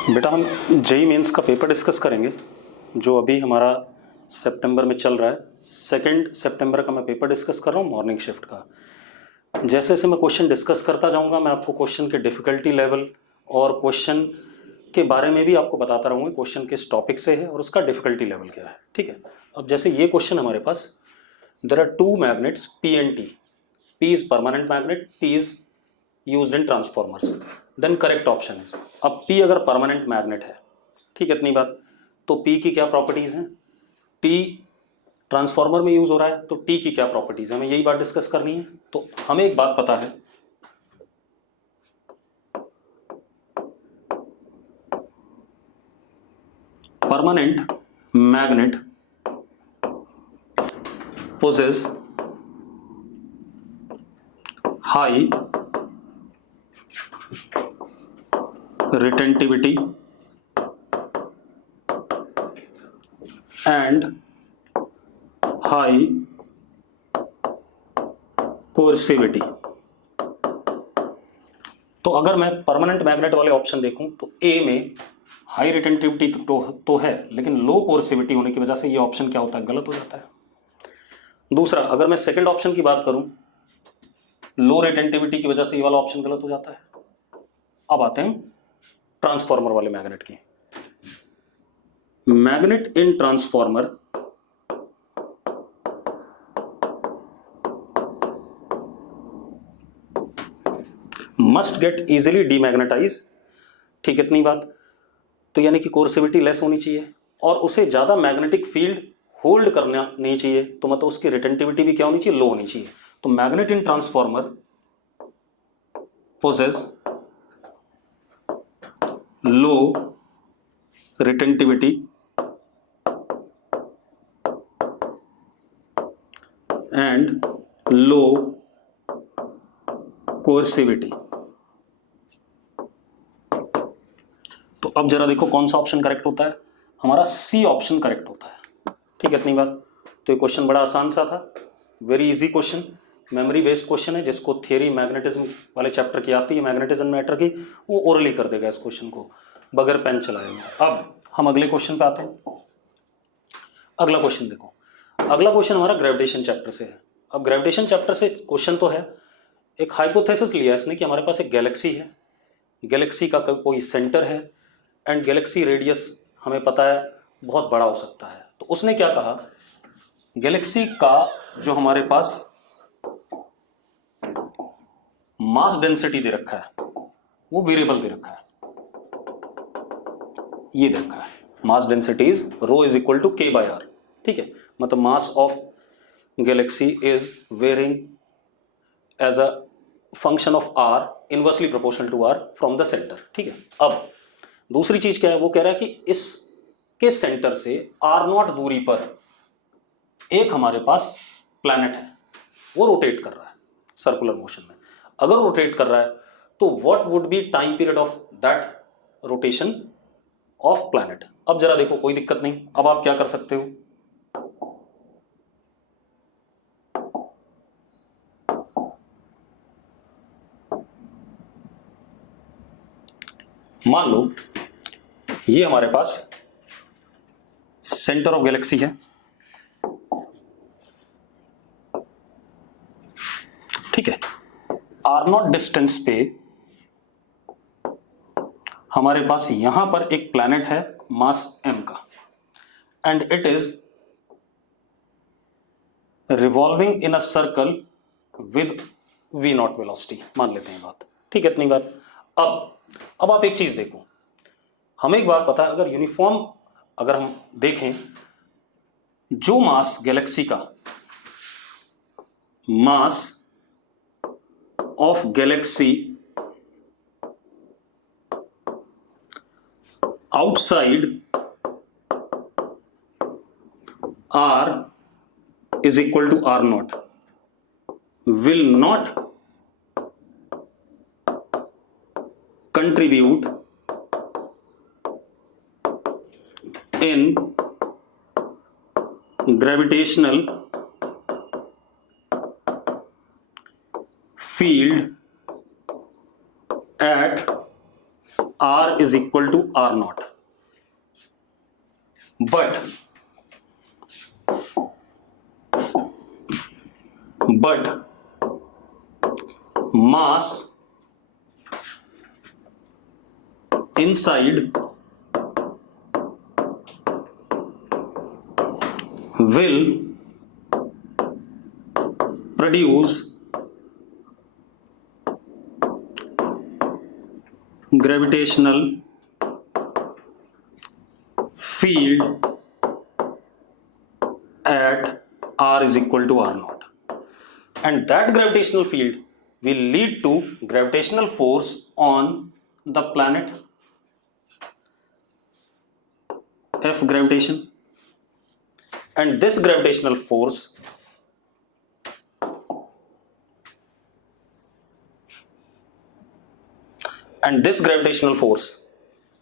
बेटा हम JEE mains का पेपर डिस्कस करेंगे जो अभी हमारा सितंबर में चल रहा है। 2 सितंबर का मैं पेपर डिस्कस कर रहा हूँ मॉर्निंग शिफ्ट का। जैसे जैसे मैं क्वेश्चन डिस्कस करता जाऊँगा मैं आपको क्वेश्चन के डिफ़िकल्टी लेवल और क्वेश्चन के बारे में भी आपको बताता रहूँगा क्वेश्चन किस टॉपिक से है और उसका डिफ़िकल्टी लेवल क्या है। ठीक है, अब जैसे ये क्वेश्चन हमारे पास, there are two magnets P and T. P is permanent magnet, T is used in transformers, then correct option is. अब P अगर परमानेंट मैग्नेट है, ठीक है, इतनी बात, तो P की क्या प्रॉपर्टीज हैं, T ट्रांसफॉर्मर में यूज हो रहा है तो T की क्या प्रॉपर्टीज है, हमें यही बात डिस्कस करनी है। तो हमें एक बात पता है, permanent magnet possess high retentivity and high coercivity। तो अगर मैं परमानेंट मैग्नेट वाले ऑप्शन देखूं तो ए में हाई रिटेंटिविटी तो है, लेकिन लो कोर्सिविटी होने की वजह से ये ऑप्शन क्या होता है, गलत हो जाता है। दूसरा, अगर मैं सेकंड ऑप्शन की बात करूं, लो रिटेंटिविटी की वजह से ये वाला ऑप्शन गलत हो जाता है। अब आते हैं ट्रांसफॉर्मर वाले मैग्नेट की। Magnet in transformer must get easily demagnetise, ठीक है, इतनी बात। तो यानी कि कोर्सिविटी लेस होनी चाहिए और उसे ज्यादा मैग्नेटिक फील्ड होल्ड करना नहीं चाहिए, तो मतलब उसकी रिटेंटिविटी भी क्या होनी चाहिए, लो होनी चाहिए। तो magnet in transformer possess low retentivity and low coercivity. तो अब जरा देखो कौन सा ऑप्शन करेक्ट होता है, हमारा सी ऑप्शन करेक्ट होता है। ठीक है, इतनी बात। तो ये क्वेश्चन बड़ा आसान सा था, very easy question, memory based question है। जिसको थियरी मैग्नेटिज्म वाले चैप्टर की आती है, मैग्नेटिज्म मैटर की, वो ओरली कर देगा इस क्वेश्चन को बगैर पेन चलाएगा। अब हम अगले क्वेश्चन पे आते हैं। अगला क्वेश्चन देखो, अगला क्वेश्चन हमारा ग्रेविटेशन चैप्टर से है। अब ग्रेविटेशन चैप्टर से क्वेश्चन तो है, एक हाइपोथेसिस लिया इसने कि हमारे पास एक गैलेक्सी है, गैलेक्सी का कोई सेंटर है एंड गैलेक्सी रेडियस हमें पता है बहुत बड़ा हो सकता है। तो उसने क्या कहा, गैलेक्सी का जो हमारे पास मास डेंसिटी दे रखा है वो वेरिएबल दे रखा है, ये दे रखा है, mass density is rho is equal to K by R. ठीक है, मतलब mass of galaxy is varying as a function of R inversely proportional to R from the centre. ठीक है, अब दूसरी चीज क्या है, वो कह रहा है कि इसके सेंटर से आर नॉट दूरी पर एक हमारे पास प्लैनेट है, वो रोटेट कर रहा है सर्कुलर मोशन में। अगर रोटेट कर रहा है तो what would B time period of that rotation of planet. अब जरा देखो, कोई दिक्कत नहीं। अब आप क्या कर सकते हो, मान लो ये हमारे पास सेंटर ऑफ गैलेक्सी है, ठीक है, आर नॉट डिस्टेंस पे हमारे पास यहां पर एक प्लैनेट है मास m का, and it is revolving in a circle with v not velocity, मान लेते हैं बात। ठीक है, इतनी बात। अब आप एक चीज देखो, हमें एक बात पता है, अगर यूनिफॉर्म अगर हम देखें, जो मास गैलेक्सी का, मास of Galaxy outside r is equal to r naught will not contribute in gravitational field at R is equal to R naught. But mass inside will produce gravitational field at R is equal to R naught, and that gravitational field will lead to gravitational force on the planet, F gravitation, and this gravitational force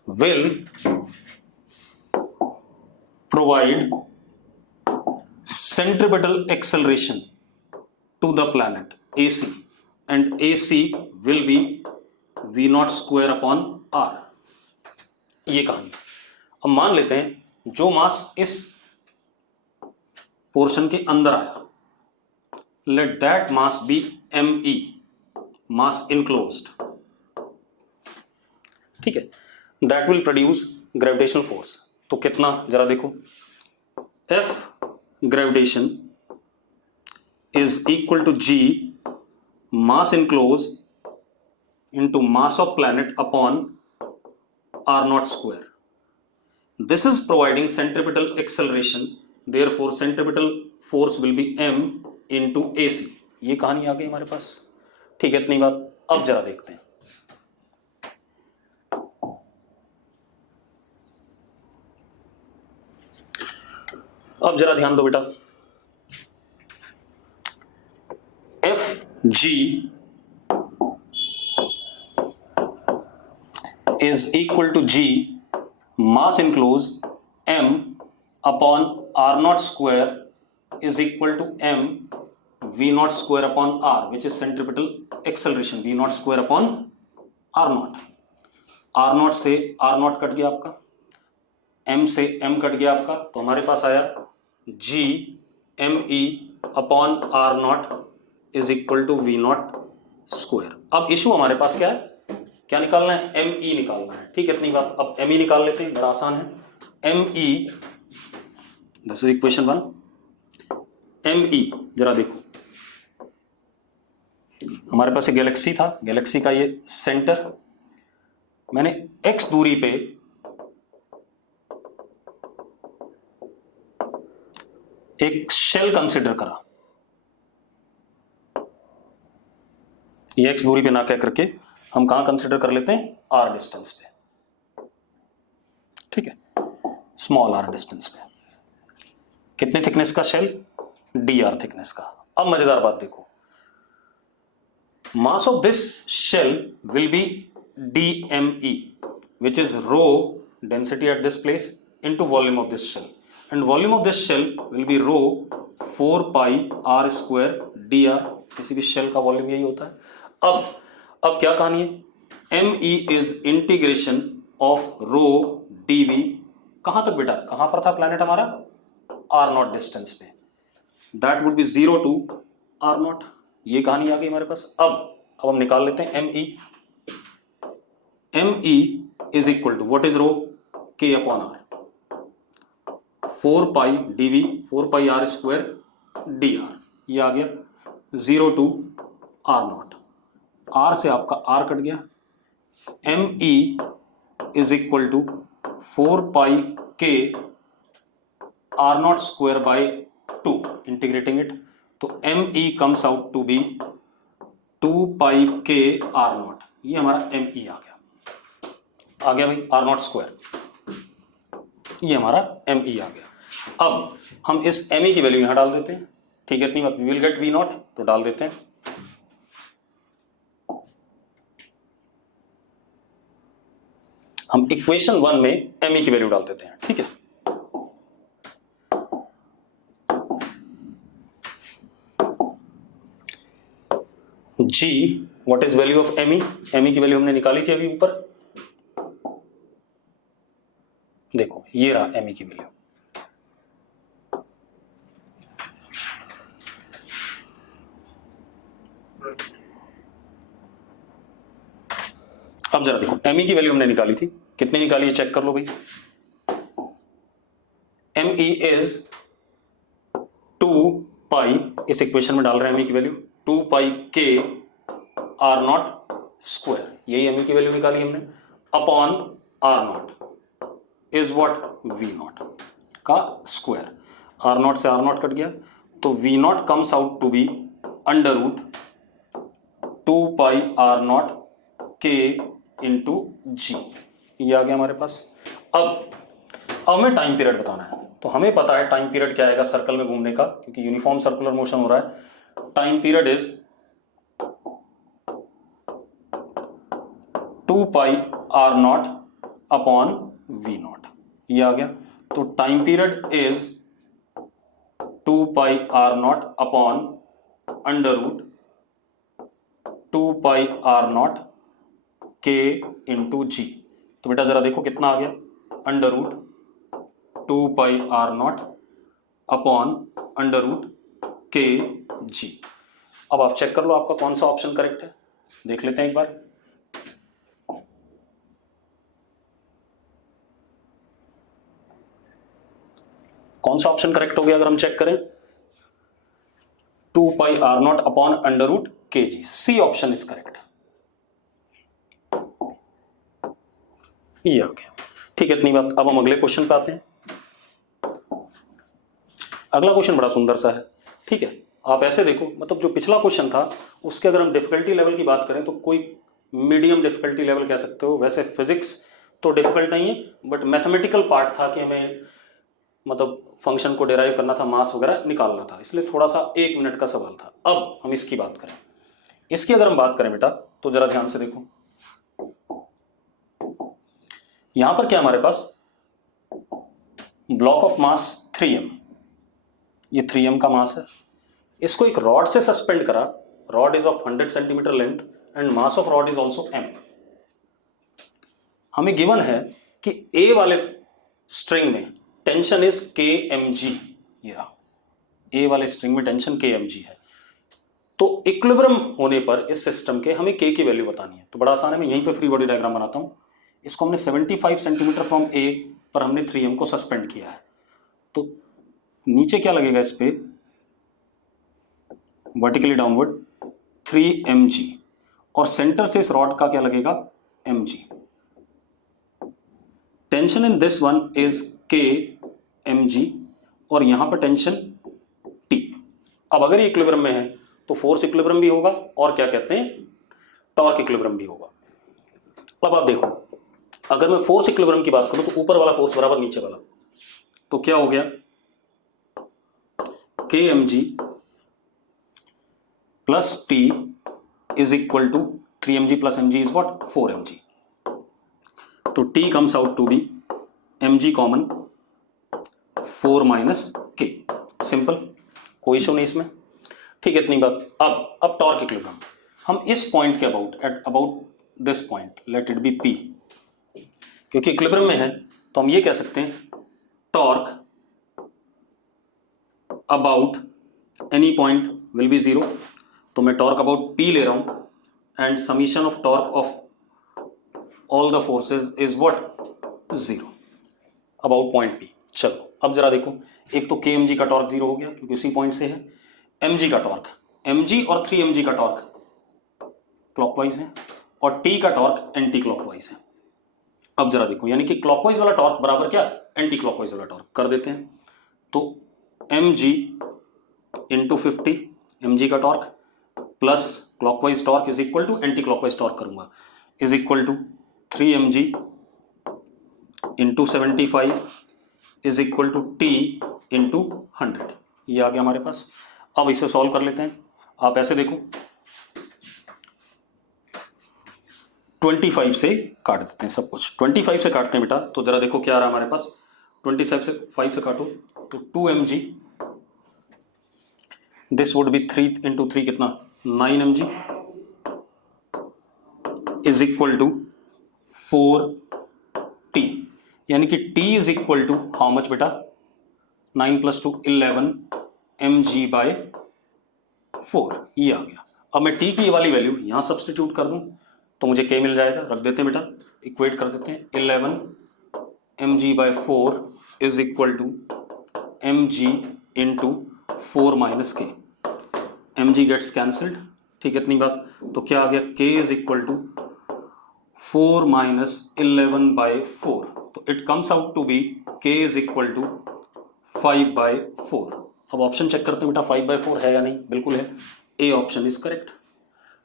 will provide centripetal acceleration to the planet, AC, and AC will be V naught square upon R. ये कहानी. अब मान लेते हैं जो मास इस portion के अंदर आया, let that mass be ME, mass enclosed. ठीक है, that will produce gravitational force. तो कितना, जरा देखो, F gravitation is equal to G mass enclosed into mass of planet upon R naught square. This is providing centripetal acceleration, therefore centripetal force will be M into AC. ये कहानी आ गई हमारे पास. ठीक है, इतनी बात. अब जरा देखते हैं. अब जरा ध्यान दो बेटा. F G is equal to G mass enclose M upon R naught square is equal to M V naught square upon R, which is centripetal acceleration, V naught square upon R naught. R naught से R naught cut गया आपका, M से M cut गया आपका, तो हमारे पास आया G M E upon R naught is equal to V naught square. अब इशू हमारे पास क्या है, क्या निकालना है, एम ई निकालना है. ठीक है, इतनी बात. अब एम ई निकाल लेते हैं, बड़ा आसान है. M E, this is equation 1. M E जरा देखो, हमारे पास एक गैलेक्सी था, गैलेक्सी का ये सेंटर, मैंने एक्स दूरी पे एक शेल कंसिडर करा. ये एक्स दूरी पे ना कह करके हम कहां कंसिडर कर लेते हैं, आर डिस्टेंस पे. ठीक है, स्मॉल आर डिस्टेंस पे. कितने थिकनेस का शेल, डी आर थिकनेस का. अब मजेदार बात देखो, mass of this shell will be DME, which is rho density at this place into volume of this shell, and volume of this shell will be rho 4 pi r square dr. किसी भी shell का volume यही होता है. अब क्या कहानी है, ME is integration of rho dV. कहां तक बेटा, कहां पर था प्लैनेट हमारा, r नॉट डिस्टेंस पे. That would B 0 to r not. ये कहानी आ गई हमारे पास. अब हम निकाल लेते हैं ME. ME is equal to what is rho, K upon R, 4 pi dV, 4 pi r square dr. ये आ गया 0 to r नॉट. r से आपका r कट गया. ME is equal to 4 pi K r not square by 2, integrating it, तो ME comes out to be 2 pi K r not. ये हमारा ME आ गया भाई, आर नॉट स्क्वायर. ये हमारा ME आ गया. अब हम इस ME की वैल्यू यहां डाल देते हैं. ठीक है, इतनी बात. We will get V naught, तो डाल देते हैं. हम इक्वेशन 1 में ME की वैल्यू डाल देते हैं. ठीक है, G, what is value of ME. ME की वैल्यू हमने निकाली थी अभी ऊपर, देखो ये रहा एम की वैल्यू। अब जरा देखो एम की वैल्यू हमने निकाली थी, कितनी निकाली है चेक कर लो भाई। एम ई इज 2 पाई, इस इक्वेशन में डाल रहे हैं एम की value 2 pi K R naught square, यही एम की वैल्यू निकाली हमने, upon R naught is what V naught का स्क्वायर। आर नॉट से आर नॉट कट गया तो V naught comes out to be under root 2 pi R naught K into G, ये आ गया हमारे पास। अब हमें टाइम पीरियड बताना है, तो हमें पता है टाइम पीरियड क्या आएगा सर्कल में घूमने का, क्योंकि यूनिफॉर्म सर्कुलर मोशन हो रहा है। Time period is 2 pi R not upon V naught, ये आ गया। तो time period is 2 pi R not upon under root 2 pi R naught K into G. तो बेटा जरा देखो कितना आ गया, under root 2 pi R not upon under root के जी। अब आप चेक कर लो आपका कौन सा ऑप्शन करेक्ट है, देख लेते हैं एक बार। कौन सा ऑप्शन करेक्ट हो गया अगर हम चेक करें, 2 pi R not upon under root के g, C option is correct. ये आ गया, ठीक है इतनी बात। अब हम अगले क्वेश्चन पे आते हैं। अगला क्वेश्चन बड़ा सुंदर सा है, ठीक है। आप ऐसे देखो, मतलब जो पिछला क्वेश्चन था उसके अगर हम डिफिकल्टी लेवल की बात करें तो कोई मीडियम डिफिकल्टी लेवल कह सकते हो। वैसे फिजिक्स तो डिफिकल्ट नहीं है, बट मैथमेटिकल पार्ट था कि हमें मतलब फंक्शन को डिराइव करना था, मास वगैरह निकालना था, इसलिए थोड़ा सा 1 मिनट का सवाल था। अब हम इसकी बात करें, इसकी अगर हम बात करें बेटा तो जरा ध्यान से देखो, यहां पर क्या हमारे पास ब्लॉक ऑफ मास 3m, ये 3m का मास है, इसको एक रॉड से सस्पेंड करा, rod is of 100 centimetre length and mass of rod is also m। हमें गिवन है कि A वाले स्ट्रिंग में टेंशन इज kmg, ये रहा A वाले स्ट्रिंग में टेंशन kmg है। तो इक्विलिब्रियम होने पर इस सिस्टम के हमें k की वैल्यू बतानी है। तो बड़ा आसान है, मैं यहीं पे फ्री बॉडी डायग्राम बनाता हूं। इसको हमने 75 सेंटीमीटर फ्रॉम A पर हमने 3m को सस्पेंड किया है, तो नीचे क्या लगेगा इस पे, वर्टिकली डाउनवर्ड 3mg, और सेंटर से इस रॉड का क्या लगेगा mg। Tension in this one is kmg और यहां पर टेंशन t। अब अगर ये इक्विलिब्रियम में है तो फोर्स इक्विलिब्रियम भी होगा और क्या कहते हैं टॉर्क इक्विलिब्रियम भी होगा। अब आप देखो, अगर मैं फोर्स इक्विलिब्रियम की बात करूं तो ऊपर वाला फोर्स बराबर नीचे वाला, तो क्या हो गया kmg plus t is equal to 3mg plus mg is what 4mg। तो t comes out to be mg common 4 minus k, simple, कोई इशू नहीं इसमें, ठीक है इतनी बात। अब टॉर्क इक्विलिब्रियम, हम इस पॉइंट के about, at about this point let it be p, क्योंकि इक्विलिब्रियम में है तो हम ये कह सकते हैं torque about any point will be 0। तो मैं टॉर्क अबाउट p ले रहा हूं and summation of torque of all the forces is what 0 about point p। चलो अब जरा देखो, एक तो kmg का टॉर्क 0 हो गया क्योंकि उसी पॉइंट से है, mg का टॉर्क, mg और 3mg का टॉर्क क्लॉकवाइज है और t का टॉर्क एंटी क्लॉकवाइज है। अब जरा देखो, यानी कि क्लॉकवाइज वाला टॉर्क बराबर क्या एंटी क्लॉकवाइज वाला टॉर्क, कर देते हैं। तो mg इंटू 50 mg का torque plus clockwise torque is equal to anti clockwise torque करूंगा, is equal to 3mg into 75 is equal to t into 100, ये आ गया हमारे पास। अब इसे सॉल्व कर लेते हैं। आप ऐसे देखो, 25 से काट देते हैं सब कुछ, 25 से काटते हैं बेटा, तो जरा देखो क्या आ रहा है हमारे पास, 25 से काटो तो 2mg, this would be 3 into 3 कितना 9mg is equal to 4t। यानी कि t is equal to how much बेटा, 9 + 2 11 mg/4, ये आ गया। अब मैं t की ये वाली वैल्यू यहां सब्सटीट्यूट कर दूं तो मुझे k मिल जाएगा, रख देते हैं बेटा, इक्वेट कर देते हैं। 11 mg/4 is equal to mg into 4 - k, mg gets cancelled, ठीक है, इतनी बात। तो क्या आ गया, k इज इक्वल टू 4 - 11/4, तो it comes out to be k is equal to 5/4। अब ऑप्शन चेक करते हैं बेटा 5/4 है या नहीं, बिल्कुल है, ए ऑप्शन इज करेक्ट,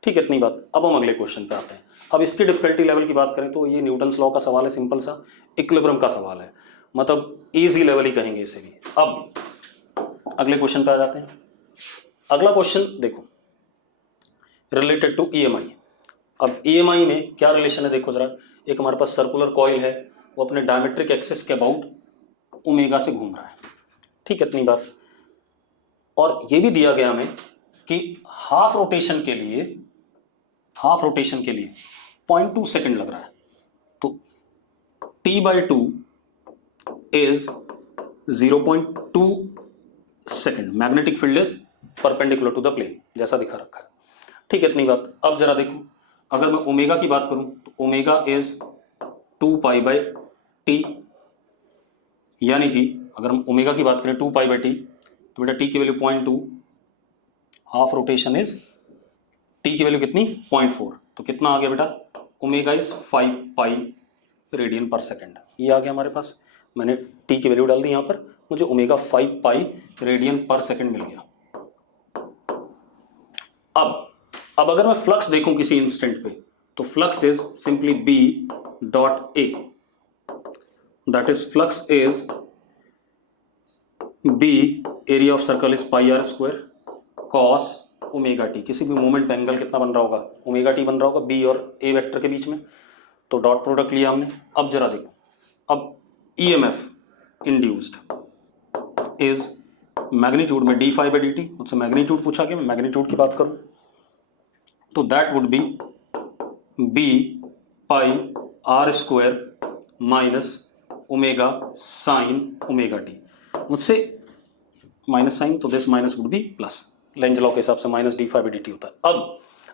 ठीक है, इतनी बात। अब हम अगले क्वेश्चन पे आते हैं। अब इसकी डिफिकल्टी लेवल की बात करें तो ये न्यूटन्स लॉ का सवाल है, सिंपल सा इक्विलिब्रियम का सवाल है, मतलब इजी लेवल ही कहेंगे इसे भी। अब अगले क्वेश्चन पे आ जाते हैं। अगला क्वेश्चन देखो, रिलेटेड टू EMI। अब EMI में क्या रिलेशन है देखो जरा, एक हमारे पास सर्कुलर कॉइल है, वो अपने डायमेट्रिक एक्सिस के अबाउट ओमेगा से घूम रहा है, ठीक है, इतनी बात। और ये भी दिया गया हमें कि हाफ रोटेशन के लिए 0.2 सेकंड लग रहा है, तो t/2 is 0.2 second, magnetic field is perpendicular to the plane, जैसा दिखा रखा है, ठीक है, इतनी बात। अब जरा देखो, अगर मैं ओमेगा की बात करूं तो ओमेगा इज 2π/t, यानी कि अगर हम ओमेगा की बात करें 2π/t, तो बेटा t की value 0.2, half rotation is t की वैल्यू कितनी 0.4, तो कितना आ गया बेटा, ओमेगा इज 5π रेडियन पर सेकेंड, ये आ गया हमारे पास। मैंने t की वैल्यू डाल दी यहाँ पर, मुझे ओमेगा 5π रेडियन पर सेकेंड मिल गया। अब अगर मैं फ्लक्स देखूं किसी इंस्टेंट पे, तो flux is simply B.A, that is flux is B, area of circle is πr² cos omega t। किसी भी मोमेंट पे एंगल कितना बन रहा होगा, ओमेगा t बन रहा होगा B और A वेक्टर के बीच में, तो डॉट प्रोडक्ट लिया हमने। अब जरा देखो, अब EMF इंड्यूस्ड इज मैग्नीट्यूड में d∅/dt, मुझसे मैग्नीट्यूड पूछा कि मैं मैग्नीट्यूड की बात करूं तो that would B B πr² minus omega sine omega T, मुझसे माइनस साइन, तो this minus would be plus, Lenz law के हिसाब से माइनस d∅/dt होता है।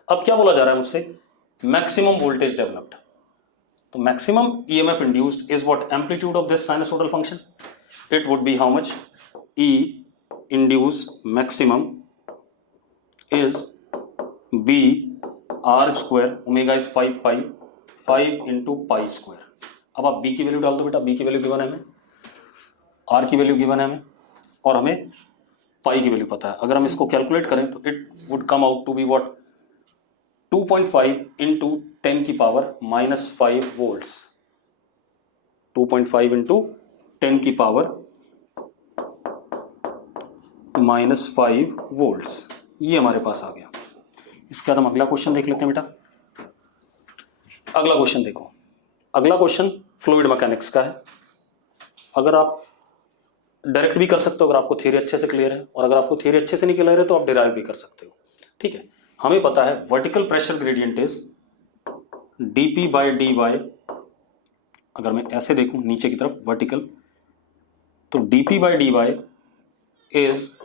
अब क्या बोला जा रहा है मुझसे, मैक्सिमम वोल्टेज डेवलप्ड, तो maximum EMF induced is what, amplitude of this sinusoidal function, it would be how much, E induce maximum is B/r², omega is 5π, 5 × π²। अब आप B की वैल्यू डाल दो बेटा, B की वैल्यू गिवन है हमें, R की वैल्यू गिवन है हमें, और हमें पाई की वैल्यू पता है। अगर हम इसको कैलकुलेट करें तो it would come out to be what, 2.5 × 10⁻⁻5 volts, 2.5 × 10⁻⁻5 volts, ये हमारे पास आ गया। इसके बाद हम अगला क्वेश्चन देख लेते हैं बेटा। अगला क्वेश्चन देखो, अगला क्वेश्चन फ्लूइड मैकेनिक्स का है। अगर आप डायरेक्ट भी कर सकते हो अगर आपको थियरी अच्छे से क्लियर है, और अगर आपको थियरी अच्छे से नहीं क्लियर है तो आप डिराइव भी कर सकते हो, ठीक है। हमें पता है vertical pressure gradient is dp/dy, अगर मैं ऐसे देखूं नीचे की तरफ वर्टिकल, तो dp/dy इज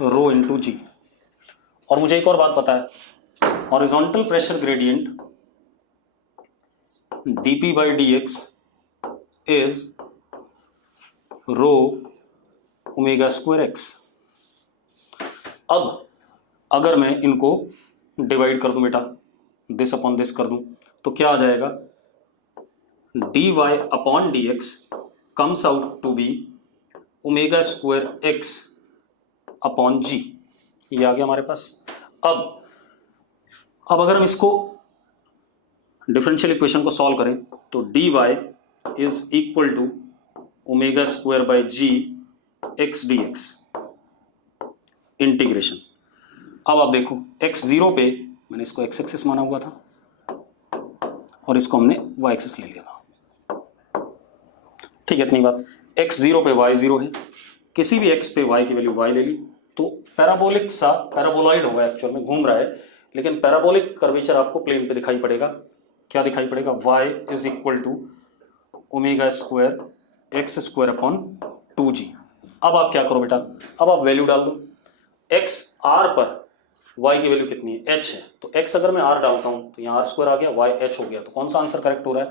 रो इंटू जी। और मुझे एक और बात पता है, horizontal pressure gradient dp/dx is rho ω²x। अब अगर मैं इनको डिवाइड कर दूं बेटा, दिस अपॉन दिस कर दूं, तो क्या आ जाएगा, dy/dx comes out to be ω²x upon g, ये आ गया हमारे पास। अब अगर हम इसको डिफरेंशियल इक्वेशन को सॉल्व करें तो dy is equal to ω²/g x dx integration. अब आप देखो x0 पे मैंने इसको x एक्सिस माना हुआ था और इसको हमने y एक्सिस ले लिया था, ठीक है, इतनी बात। x0 पे y0 है, किसी भी x पे y की वैल्यू y ले ली, तो पैराबोलिक सा पैराबोलॉइड होगा, एक्चुअल में घूम रहा है, लेकिन पैराबोलिक कर्वेचर आपको प्लेन पे दिखाई पड़ेगा। क्या दिखाई पड़ेगा, y is equal to omega square x square upon 2g। अब आप क्या करो बेटा, अब आप वैल्यू डाल दो। x r पर y की वैल्यू कितनी है, h है, तो x अगर मैं r डालता हूं तो यहाँ r स्क्वायर आ गया, y h हो गया, तो कौन सा आंसर करेक्ट हो रहा है,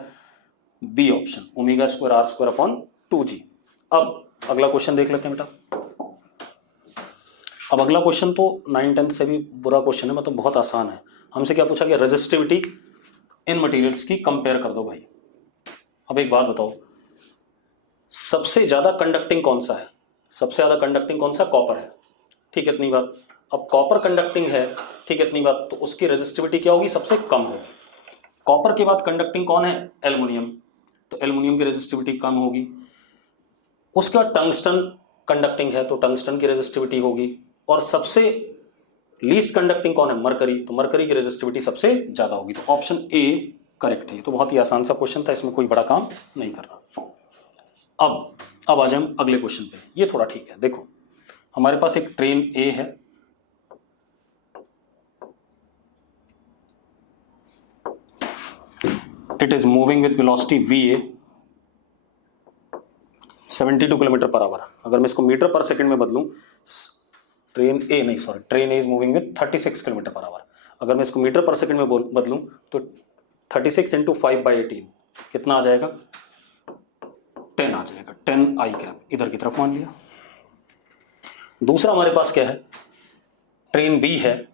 B option, omega square r square upon 2g। अब अगला क्वेश्चन देख लेते हैं बेटा। अब अगला क्वेश्चन तो 9-10 से भी बुरा क्वेश्चन है, मतलब बहुत आसान है। हमसे क्या पूछा गया, रेजिस्टिविटी इन मटेरियल्स की कंपेयर कर दो भाई। अब एक बात बताओ, सबसे ज्यादा कंडक्टिंग कौन सा है, सबसे ज्यादा कंडक्टिंग कौन सा, कॉपर है, ठीक है, इतनी बात। अब कॉपर कंडक्टिंग है, ठीक है, इतनी बात, तो उसकी रेजिस्टिविटी क्या होगी, सबसे कम होगी। कॉपर के बाद कंडक्टिंग कौन है, एल्युमिनियम, तो एल्युमिनियम की रेजिस्टिविटी कम होगी। उसके बाद टंगस्टन कंडक्टिंग है, तो टंगस्टन की रेजिस्टिविटी होगी। और सबसे लीस्ट कंडक्टिंग कौन है, मरकरी, तो मरकरी की रेजिस्टिविटी सबसे ज्यादा होगी। तो ऑप्शन ए करेक्ट है। तो बहुत ही आसान सा क्वेश्चन था, इसमें कोई बड़ा काम नहीं करना। अब आ जाए हम अगले क्वेश्चन पे, ये थोड़ा ठीक है। देखो हमारे पास एक ट्रेन ए है, it is moving with velocity va 72 kilometre per hour. अगर मैं इसको मीटर पर सेकंड में बदलूं, train A is moving with 36 kilometre per hour. अगर मैं इसको मीटर पर सेकंड में बदलूं तो 36 इंटू 5/18 कितना आ जाएगा, 10 आ जाएगा, 10 आई कैप इधर की तरफ मान लिया। दूसरा हमारे पास क्या है, ट्रेन बी है,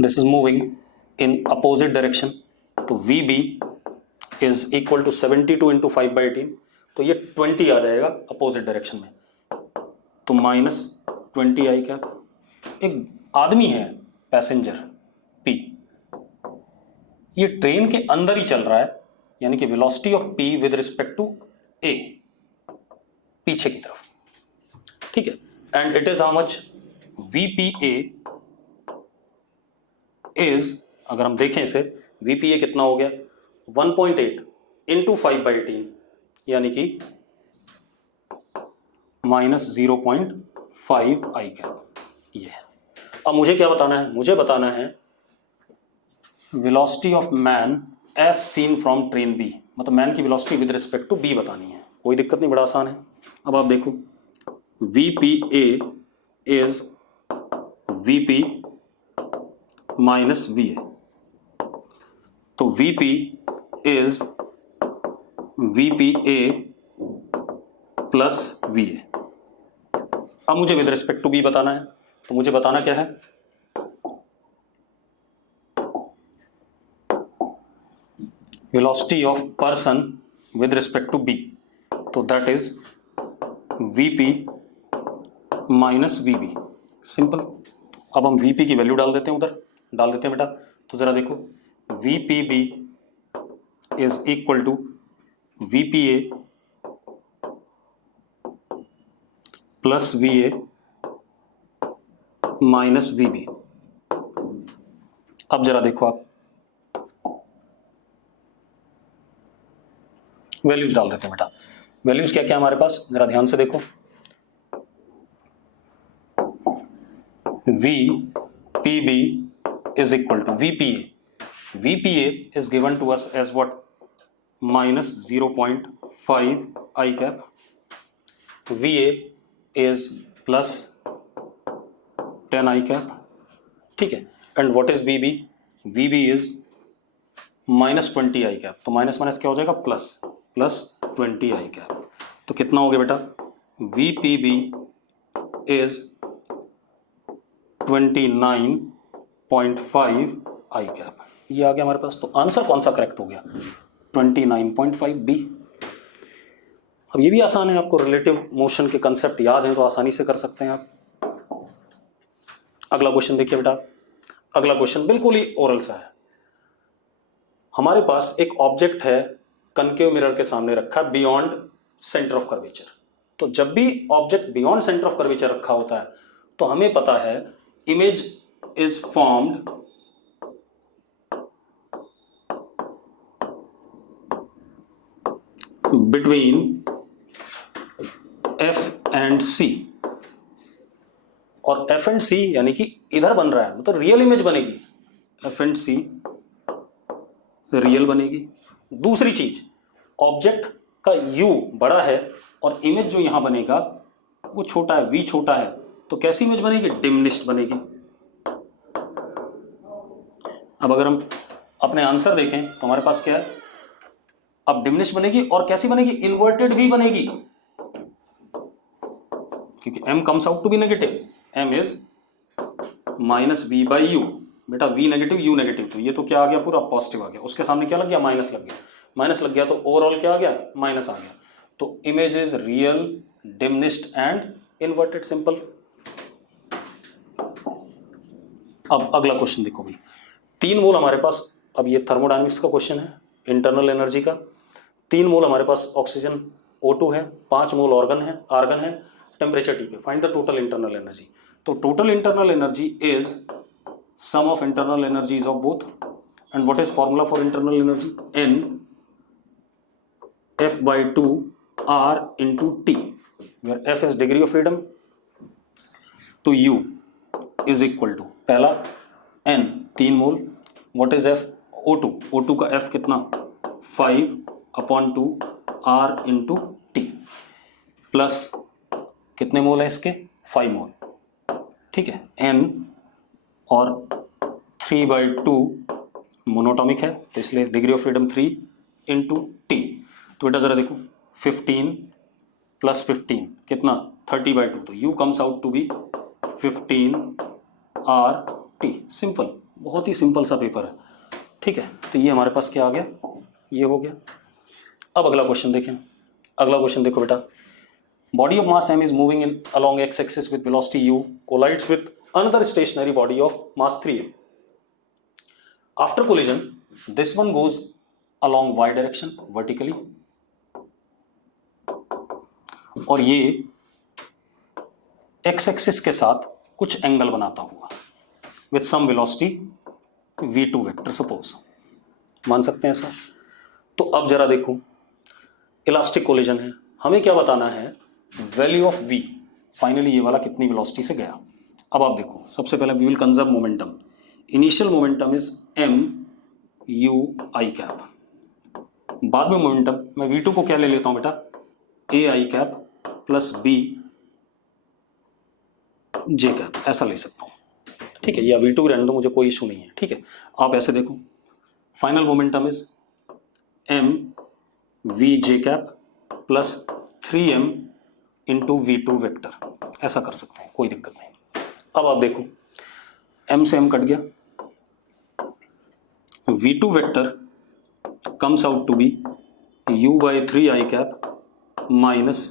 this is moving in opposite direction, तो V B is equal to 72 into 5/18, तो ये 20 आ जाएगा अपोजिट डायरेक्शन में, तो -20 आई कैप। एक आदमी है पैसेंजर पी, ये ट्रेन के अंदर ही चल रहा है, यानी कि velocity of P with respect to A, पीछे की तरफ, ठीक है। And it is how much, VPA is, अगर हम देखें इसे, वीपीए कितना हो गया 1.8 इंटू 5/18, यानी कि -0.5 आई कैप, ये है। अब मुझे क्या बताना है, मुझे बताना है velocity of man as seen from train B, मतलब मैन की velocity with respect to B बतानी है। कोई दिक्कत नहीं, बड़ा आसान है। अब आप देखो, VPA is VP minus VA, तो VP is VPA plus VA। अब मुझे विद रिस्पेक्ट टू बी बताना है, तो मुझे बताना क्या है, velocity of person with respect to b, तो that is vp minus vb, simple. अब हम vp की वैल्यू डाल देते हैं, उधर डाल देते हैं बेटा। तो जरा देखो, vpb is equal to vpa plus va minus vb। अब जरा देखो आप, वैल्यूज डाल देते हैं बेटा। वैल्यूज क्या क्या हमारे पास, जरा ध्यान से देखो, VPB is equal to VPA. VPA is given to us as what, -0.5 I cap. VA is plus 10 I cap, ठीक है। And what is VB? VB is -20 I cap, तो माइनस माइनस क्या हो जाएगा, प्लस 20 I cap। तो कितना हो गया बेटा, VPB is 29.5 I cap, ये आ गया हमारे पास। तो आंसर कौन सा करेक्ट हो गया, 29.5 B। अब ये भी आसान है, आपको रिलेटिव मोशन के कंसेप्ट याद हैं तो आसानी से कर सकते हैं आप। अगला क्वेश्चन देखिए बेटा, अगला क्वेश्चन बिल्कुल ही ओरल सा है। हमारे पास एक ऑब्जेक्ट है, कनकेव मिरर के सामने रखा है, बियॉन्ड सेंटर ऑफ कर्वेचर। तो जब भी object beyond centre of curvature रखा होता है तो हमें पता है image is formed between F and C, और F एंड C यानी कि इधर बन रहा है, मतलब रियल इमेज बनेगी F एंड C रियल बनेगी। दूसरी चीज, ऑब्जेक्ट का यू बड़ा है और इमेज जो यहां बनेगा वो छोटा है, वी छोटा है, तो कैसी इमेज बनेगी? डिमिनिश्ड बनेगी। अब अगर हम अपने आंसर देखें तो हमारे पास क्या है? अब डिमिनिश्ड बनेगी और कैसी बनेगी? इन्वर्टेड भी बनेगी, क्योंकि m comes out to be negative, m is minus v by U. बेटा v नेगेटिव u नेगेटिव, तो ये तो क्या आ गया? पूरा पॉजिटिव आ गया। उसके सामने क्या लग गया? माइनस लग गया। माइनस लग गया तो ओवरऑल क्या आ गया? माइनस आ गया। तो image is real, diminished and inverted. Simple. अब अगला क्वेश्चन देखो भाई, 3 मोल हमारे पास, अब ये थर्मोडायनेमिक्स का क्वेश्चन है, इंटरनल एनर्जी का। 3 मोल हमारे पास ऑक्सीजन O2 है, 5 मोल आर्गन है, टेम्परेचर T पे। Find the total internal energy. तो total internal energy is sum of internal energies of both. And what is formula for internal energy? N F by 2 R into T, where F is degree of freedom, तो U is equal to, पहला N 3 mole, what is F? O2, O2 का F कितना? 5/2 R into T, plus कितने मोल है इसके? 5 मोल। ठीक है, N और 3/2 मोनोटॉमिक है, तो इसलिए degree of freedom 3 into T. तो बेटा जरा देखो, 15 प्लस 15 कितना? 30/2, तो U comes out to be 15 RT। Simple, बहुत ही सिंपल सा पेपर है। ठीक है, तो ये हमारे पास क्या आ गया? ये हो गया। अब अगला क्वेश्चन देखें। अगला क्वेश्चन देखो बेटा, body of mass m is moving in along x-axis with velocity u collides with another stationary body of mass 3m. After collision, this one goes along y direction vertically, और ये x-axis के साथ कुछ angle बनाता हुआ with some velocity v2 vector suppose. मान सकते हैं ऐसा? तो अब जरा देखो, इलास्टिक कोलिजन है, हमें क्या बताना है? वैल्यू ऑफ v, फाइनली ये वाला कितनी वेलोसिटी से गया। अब आप देखो, सबसे पहले we will conserve momentum. Initial momentum is m u i cap, बाद में मोमेंटम मैं v2 को क्या ले लेता हूं बेटा? a i cap plus b j cap, ऐसा ले सकता हूं। ठीक है, या v2 रहने दो, मुझे कोई इशू नहीं है। ठीक है, आप ऐसे देखो, final momentum is m v j cap plus 3m into V2 vector, ऐसा कर सकते हैं, कोई दिक्कत नहीं। अब आप देखो, m से m कट गया, V2 vector comes out to be u by 3i cap minus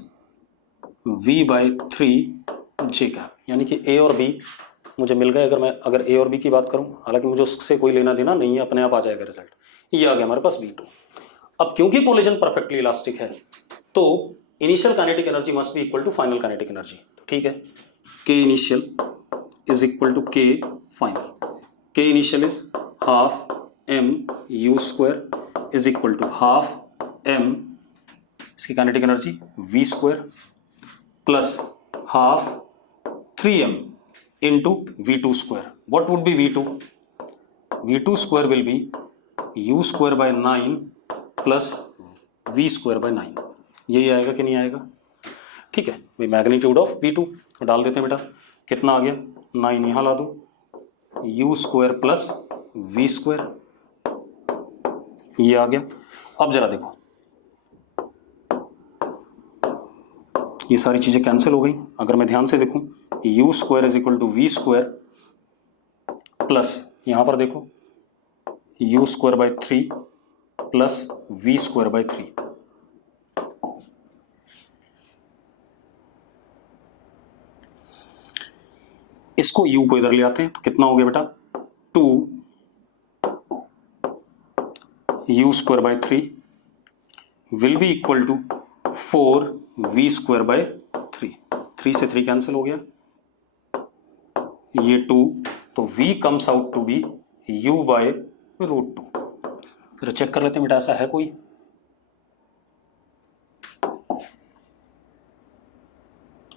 v by 3j cap, यानी कि a और b मुझे मिल गए। अगर a और b की बात करूं, हालांकि मुझे उससे कोई लेना देना नहीं है, अपने आप आ जाएगा रिजल्ट। ये आ गया हमारे पास V2। अब क्योंकि कोलिजन परफेक्टली इलास्टिक है, तो initial kinetic energy must be equal to final kinetic energy. तो ठीक है, K initial is equal to K final. K initial is half m u square is equal to half m, इसकी kinetic energy v square plus half 3m into v2 square. What would be v2? v2 square will be u square by 9 plus v square by 9। यही आएगा कि नहीं आएगा? ठीक है भाई, magnitude of V2 तो डाल देते हैं बेटा, कितना आ गया? 9 यहां ला दो, u square plus v square, ये आ गया। अब जरा देखो, ये सारी चीजें कैंसिल हो गई। अगर मैं ध्यान से देखूं, u square is equal to v square plus, यहां पर देखो u square by 3 plus v square by 3। इसको u को इधर ले आते हैं, तो कितना हो गया बेटा? 2 u square by 3 will be equal to 4 v square by 3। 3 से 3 कैंसिल हो गया, ये 2, तो v comes out to be u by √2। फिर चेक कर लेते हैं बेटा, ऐसा है कोई?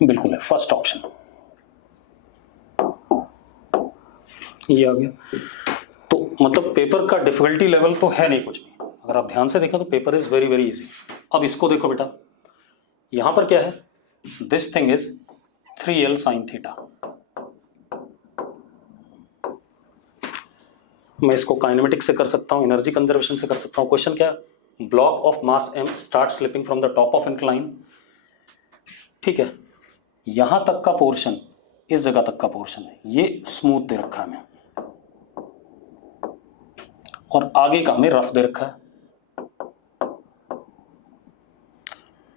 बिल्कुल है, फर्स्ट ऑप्शन ये आ गया। तो मतलब पेपर का डिफिकल्टी लेवल तो है नहीं कुछ भी, अगर आप ध्यान से देखें तो paper is very very easy. अब इसको देखो बेटा, यहां पर क्या है, this thing is 3l sin theta. मैं इसको काइनेमेटिक्स से कर सकता हूं, एनर्जी कंजर्वेशन से कर सकता हूं। क्वेश्चन क्या, block of mass m start slipping from the top of incline, ठीक है, यहां तक का पोर्शन, इस जगह तक का पोर्शन है ये स्मूथ दे रखा है हमें, और आगे का हमें रफ दे रखा है।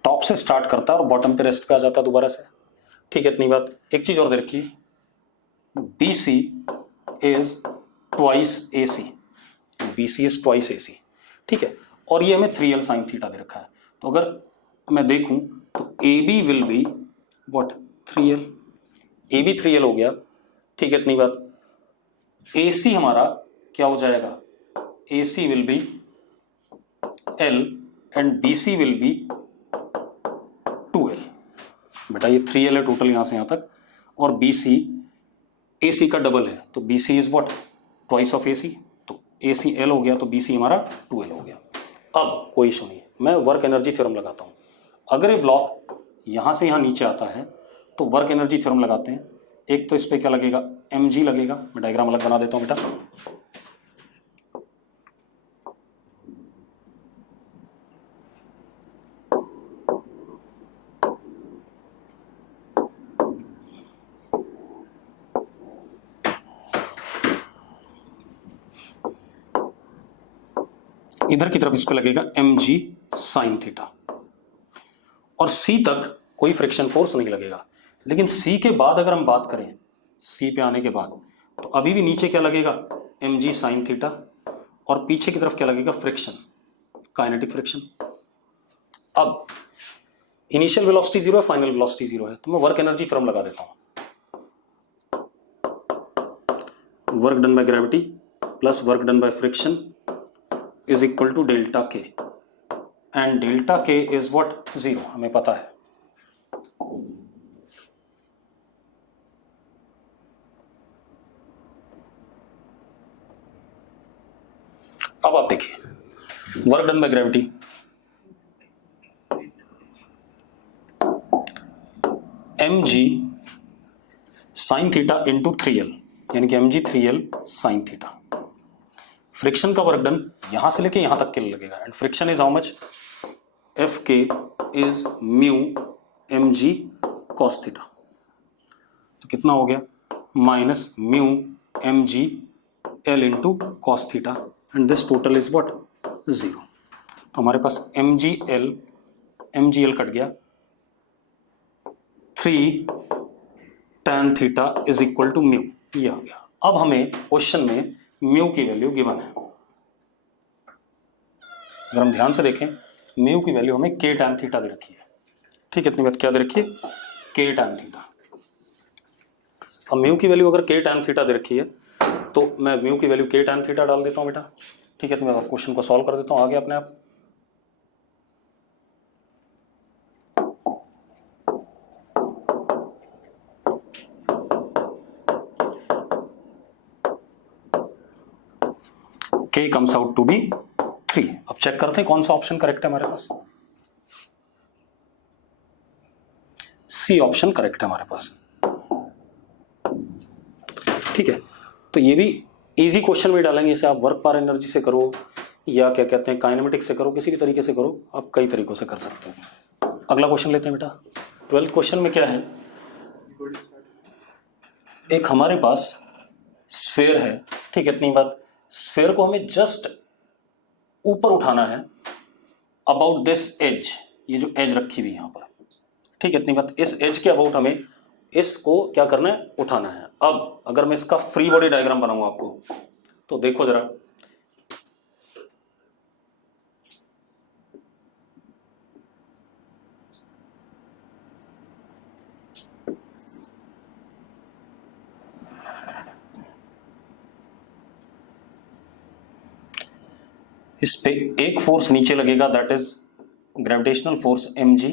टॉप से स्टार्ट करता है और बॉटम पे रेस्ट पे आ जाता है दोबारा से, ठीक है, इतनी बात। एक चीज और दे रखी है, BC is twice AC, BC is twice AC, ठीक है, और ये हमें 3l sin थीटा दे रखा है। तो अगर मैं देखूं तो AB will be what 3l, AB 3l हो गया, ठीक है, इतनी बात। AC हमारा क्या हो जाएगा, AC will be L and BC will be 2l। बेटा ये 3l है टोटल यहां से यहां तक, और BC AC का डबल है, तो BC is what twice of AC, तो AC L हो गया, तो BC हमारा 2l हो गया। अब कोई इशू नहीं है, मैं वर्क एनर्जी थ्योरम लगाता हूं। अगर ये ब्लॉक यहां से यहां नीचे आता है तो वर्क एनर्जी थ्योरम लगाते हैं। एक तो इस पे क्या लगेगा, mg लगेगा, मैं डायग्राम अलग बना देता हूं बेटा। इधर की तरफ इस पे लगेगा mg sin थीटा, और C तक कोई फ्रिक्शन फोर्स नहीं लगेगा। लेकिन C के बाद अगर हम बात करें, C पे आने के बाद, तो अभी भी नीचे क्या लगेगा, mg sin थीटा, और पीछे की तरफ क्या लगेगा, फ्रिक्शन, काइनेटिक फ्रिक्शन। अब इनिशियल वेलोसिटी जीरो है, फाइनल वेलोसिटी जीरो है, तो मैं वर्क एनर्जी थ्योरम लगा देता हूं। Work done by gravity plus work done by friction is equal to delta K, and delta K is what, zero, हमें पता है। अब आप देखिए, work done by gravity mg sin theta into 3l, यानी कि mg 3l sin theta. Friction का work done यहां से लेके यहां तक के लिए लगेगा, and friction is how much, Fk इज म्यू mg cos थीटा, तो कितना हो गया, minus mu mg l into cos theta, and this total is what, zero. तो हमारे पास mg l कट गया, 3 tan theta is equal to mu, ये आ गया। अब हमें क्वेश्चन में म्यू की वैल्यू गिवन है, अगर हम ध्यान से देखें म्यू की वैल्यू हमें k tan थीटा दे रखी है, ठीक है, इतनी बात क्या दे रखी है, k tan थीटा। अब म्यू की वैल्यू अगर k tan थीटा दे रखी है तो मैं म्यू की वैल्यू k tan थीटा डाल देता हूं बेटा, ठीक है, तो मैं क्वेश्चन को सॉल्व कर देता हूं, आगे अपने आप। k comes out to be 3। अब चेक करते हैं कौन सा ऑप्शन करेक्ट है हमारे पास, सी ऑप्शन करेक्ट है हमारे पास, ठीक है। तो ये भी इजी क्वेश्चन में डालेंगे, इसे आप वर्क पर एनर्जी से करो या क्या कहते हैं काइनेमेटिक्स से करो, किसी भी तरीके से करो, आप कई तरीकों से कर सकते हो। अगला क्वेश्चन लेते हैं बेटा। 12th क्वेश्चन में क्या है, एक हमारे पास स्फेयर है, ठीक है, इतनी बात। स्फेयर को हमें जस्ट ऊपर उठाना है अबाउट दिस एज, ये जो एज रखी हुई यहां पर, ठीक है, इतनी बात। इस एज के अबाउट हमें इसको क्या करना है, उठाना है। अब अगर मैं इसका फ्री बॉडी डायग्राम बनाऊंगा आपको, तो देखो जरा, इस पे एक फोर्स नीचे लगेगा, that is gravitational force mg,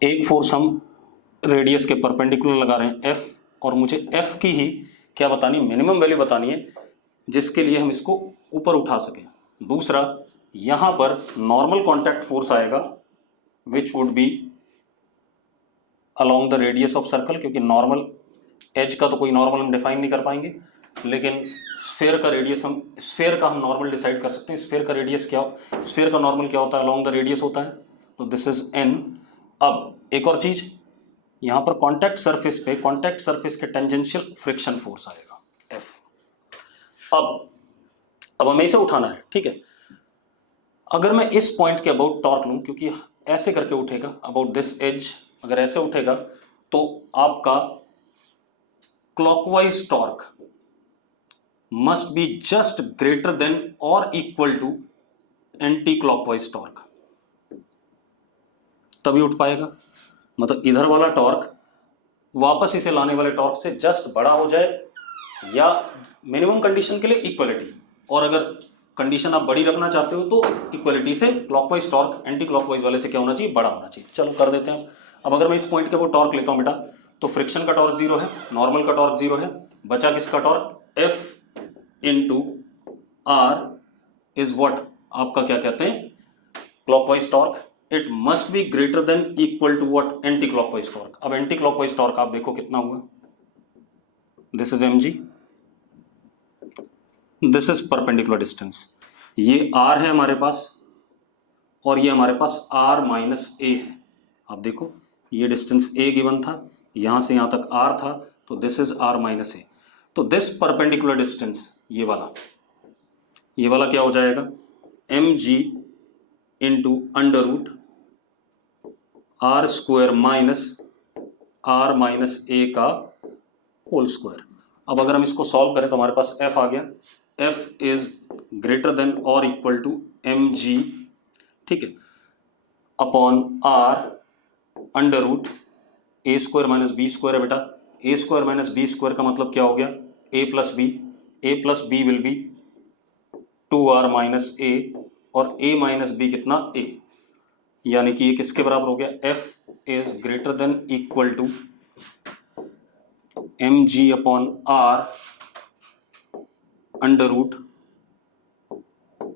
एक फोर्स हम रेडियस के परपेंडिकुलर लगा रहे हैं F, और मुझे एफ की ही क्या बतानी, मिनिमम वैल्यू बतानी है जिसके लिए हम इसको ऊपर उठा सकें। दूसरा, यहां पर नॉर्मल कॉन्टैक्ट फोर्स आएगा which would be along the radius of circle, क्योंकि नॉर्मल एज का तो कोई नॉर्मल हम डिफाइन नहीं कर पाएंगे, लेकिन स्फेयर का रेडियस स्फेयर का हम नॉर्मल डिसाइड कर सकते हैं। स्फेयर का रेडियस क्या, स्फेयर का नॉर्मल क्या होता है, अलोंग द रेडियस होता है, तो दिस इज एन। अब एक और चीज, यहां पर कांटेक्ट सरफेस पे कांटेक्ट सरफेस के टेंजेंशियल फ्रिक्शन फोर्स आएगा एफ। अब हमें इसे उठाना है, ठीक है। अगर मैं इस पॉइंट के अबाउट टॉर्क लूं, क्योंकि ऐसे करके उठेगा अबाउट दिस एज, अगर ऐसे उठेगा तो आपका clockwise torque must be just greater than और equal to anti clockwise torque, तभी उठ पाएगा। मतलब इधर वाला टॉर्क वापस इसे लाने वाले टॉर्क से जस्ट बड़ा हो जाए, या मिनिमम कंडीशन के लिए इक्वलिटी, और अगर कंडीशन आप बड़ी रखना चाहते हो तो इक्वलिटी से क्लॉकवाइज टॉर्क एंटी क्लॉकवाइज वाले से क्या होना चाहिए, बड़ा होना चाहिए। चलो कर देते हैं। अब अगर मैं इस पॉइंट के वो टॉर्क लेता हूं बेटा, तो फ्रिक्शन का टॉर्क 0 है, नॉर्मल का टॉर्क 0 है, बचा किसका torque, F into R is what, आपका क्या कहते हैं, clockwise torque. It must be greater than equal to what, anti clockwise torque. अब एंटी क्लॉकवाइज टॉर्क आप देखो कितना हुआ, this is M G, this is perpendicular distance, ये आर है हमारे पास और ये हमारे पास आर माइनस ए है। आप देखो ये डिस्टेंस ए गिवन था, यहां से यहां तक आर था, तो this is R minus A. तो दिस परपेंडिकुलर डिस्टेंस ये वाला क्या हो जाएगा, M G into under root R square minus R minus A का होल स्क्वायर। अब अगर हम इसको सॉल्व करें तो हमारे पास एफ आ गया, एफ इज ग्रेटर देन और इक्वल टू एम जी, ठीक है, upon R under root A square minus B square है बेटा। A square minus B square का मतलब क्या हो गया, A plus B will be 2r minus A, और a माइनस बी कितना, a, यानी कि ये किसके बराबर हो गया, f is greater than equal to M G upon R under root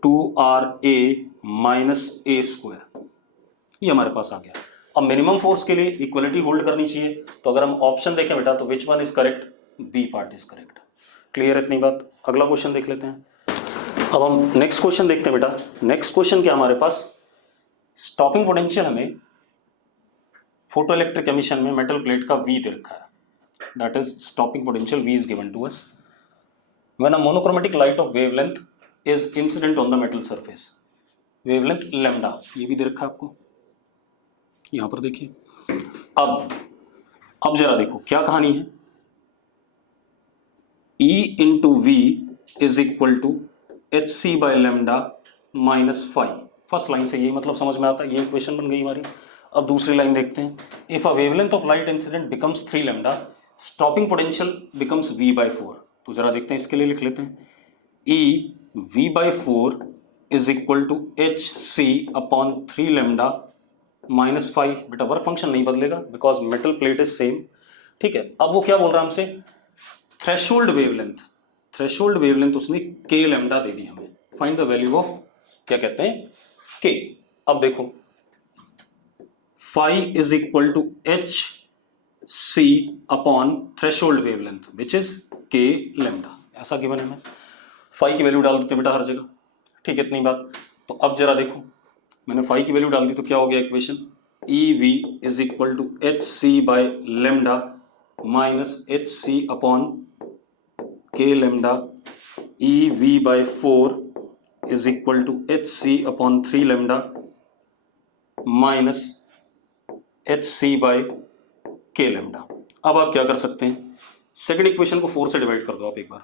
2ra minus A square, ये हमारे पास आ गया। अब मिनिमम फोर्स के लिए इक्वलिटी होल्ड करनी चाहिए, तो अगर हम ऑप्शन देखें बेटा तो which one is correct, B part is correct. Clear है इतनी बात। अगला क्वेश्चन देख लेते हैं। अब हम नेक्स्ट क्वेश्चन देखते हैं बेटा। नेक्स्ट क्वेश्चन क्या हमारे पास, स्टॉपिंग पोटेंशियल हमें फोटो इलेक्ट्रिक एमिशन में मेटल प्लेट का V दे रखा है, that is stopping potential V is given to us when a monochromatic light of wavelength is incident on the metal surface, wavelength lambda, ये भी दे रखा है आपको, यहां पर देखिए। अब जरा देखो क्या कहानी है, E into V is equal to H C by lambda minus 5। First line से यही मतलब समझ में आता है, ये इक्वेशन बन गई हमारी। अब दूसरी लाइन देखते हैं, if a wavelength of light incident becomes 3 lambda, stopping potential becomes v by 4। तो जरा देखते हैं, इसके लिए लिख लेते हैं, E v by 4 is equal to H C upon 3 lambda minus 5। बेटा वर्क फंक्शन नहीं बदलेगा because metal plate is same, ठीक है। अब वो क्या बोल रहा है हमसे, थ्रेशोल्ड वेवलेंथ उसने k लैम्डा दे दी हमें, फाइंड द वैल्यू ऑफ, क्या कहते हैं, k। अब देखो phi is equal to H C upon threshold wavelength which is k lambda, ऐसा गिवन है हमें। फाई की वैल्यू डाल देते बेटा हर जगह, ठीक है, इतनी बात। तो अब जरा देखो, मैंने फाई की वैल्यू डाल दी तो क्या हो गया equation, E V is equal to H C by lambda minus H C upon k lambda e v by 4 is equal to h c upon 3 lambda minus h c by k lambda। अब आप क्या कर सकते हैं, second equation को 4 से divide कर दो आप एक बार